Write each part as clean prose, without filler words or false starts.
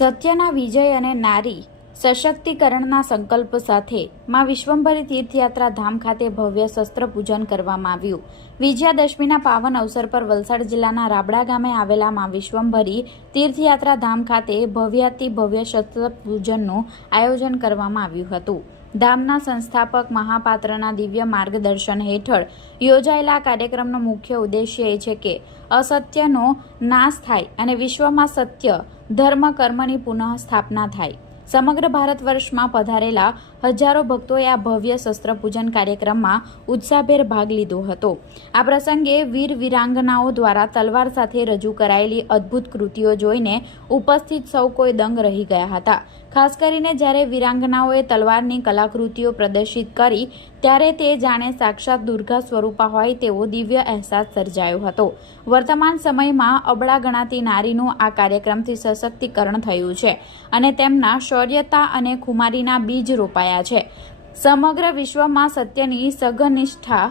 સત્યના વિજય અને નારી સશક્તિકરણના સંકલ્પ સાથે માં વિશ્વંભરી તીર્થયાત્રા ધામ ખાતે ભવ્ય શસ્ત્ર પૂજન કરવામાં આવ્યું। વિજયાદશમીના પાવન અવસર પર વલસાડ જિલ્લાના રાબડા ગામે આવેલા માં વિશ્વંભરી તીર્થયાત્રા ધામ ખાતે ભવ્યાતિ ભવ્ય શસ્ત્ર પૂજનનું આયોજન કરવામાં આવ્યું હતું। ધામના સંસ્થાપક મહાપાત્રના દિવ્ય માર્ગદર્શન હેઠળ યોજાયેલા કાર્યક્રમનો મુખ્ય ઉદ્દેશ્ય એ છે કે અસત્યનો નાશ થાય અને વિશ્વમાં સત્ય ધર્મ કર્મની પુનઃ સ્થાપના થાય। સમગ્ર ભારત વર્ષમાં પધારેલા હજારો ભક્તોએ આ ભવ્ય શસ્ત્ર પૂજન કાર્યક્રમમાં ઉત્સાહભેર ભાગ લીધો હતો। આ પ્રસંગે વીર વીરાંગનાઓ દ્વારા તલવાર સાથે રજૂ કરાયેલી અદ્ભુત કૃતિઓ જોઈને ઉપસ્થિત સૌ કોઈ દંગ રહી ગયા હતા। ખાસ કરીને જ્યારે વીરાંગનાઓએ તલવારની કલાકૃતિઓ પ્રદર્શિત કરી ત્યારે તે જાણે સાક્ષાત દુર્ગા સ્વરૂપા હોય તેવો દિવ્ય અહેસાસ સર્જાયો હતો। વર્તમાન સમયમાં અબળા ગણાતી નારીનું આ કાર્યક્રમથી સશક્તિકરણ થયું છે અને તેમના શૌર્યતા અને ખુમારીના બીજ રોપાયા છે। સમગ્ર વિશ્વમાં સત્યની સઘનિષ્ઠા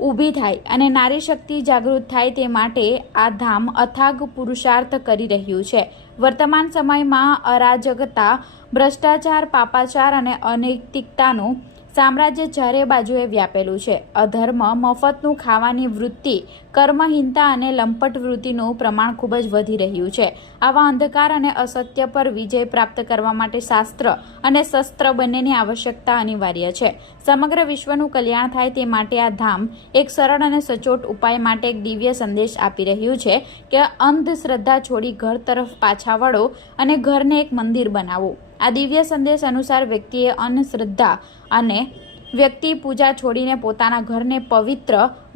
ઊભી થાય અને નારી શક્તિ જાગૃત થાય તે માટે આ ધામ અથાગ પુરુષાર્થ કરી રહ્યું છે। વર્તમાન સમયમાં અરાજકતા, ભ્રષ્ટાચાર, પાપાચાર અને અનૈતિકતાનું સામ્રાજ્ય ચારે બાજુએ વ્યાપેલું છે। અધર્મ, મફતનું ખાવાની વૃત્તિ, કર્મહીનતા અને લંપટ વૃત્તિનું પ્રમાણ ખૂબ જ વધી રહ્યું છે। આવા અંધકાર અને અસત્ય પર વિજય પ્રાપ્ત કરવા માટે શાસ્ત્ર અને શસ્ત્ર બંનેની આવશ્યકતા અનિવાર્ય છે। સમગ્ર વિશ્વનું કલ્યાણ થાય તે માટે આ ધામ એક સરળ અને સચોટ ઉપાય માટે એક દિવ્ય સંદેશ આપી રહ્યું છે કે અંધશ્રદ્ધા છોડી ઘર તરફ પાછા વળો અને ઘરને એક મંદિર બનાવો। આ દિવ્ય સંદેશ અનુસાર વ્યક્તિએ અંધશ્રદ્ધા અને વ્યક્તિ પૂજા છોડીને પોતાના ઘરને પવિત્ર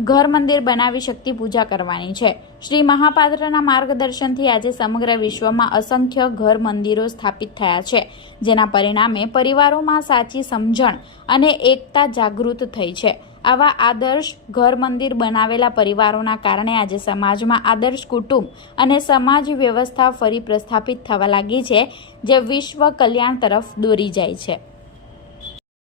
ઘર મંદિર બનાવી શક્તિ પૂજા કરવાની છે। શ્રી મહાપાત્રના માર્ગદર્શનથી આજે સમગ્ર વિશ્વમાં અસંખ્ય ઘર મંદિરો સ્થાપિત થયા છે, જેના પરિણામે પરિવારોમાં સાચી સમજણ અને એકતા જાગૃત થઈ છે। આવા આદર્શ ઘર મંદિર બનાવેલા પરિવારોના કારણે આજે સમાજમાં આદર્શ કુટુંબ અને સમાજ વ્યવસ્થા ફરી પ્રસ્થાપિત થવા લાગી છે, જે વિશ્વ કલ્યાણ તરફ દોરી જાય છે।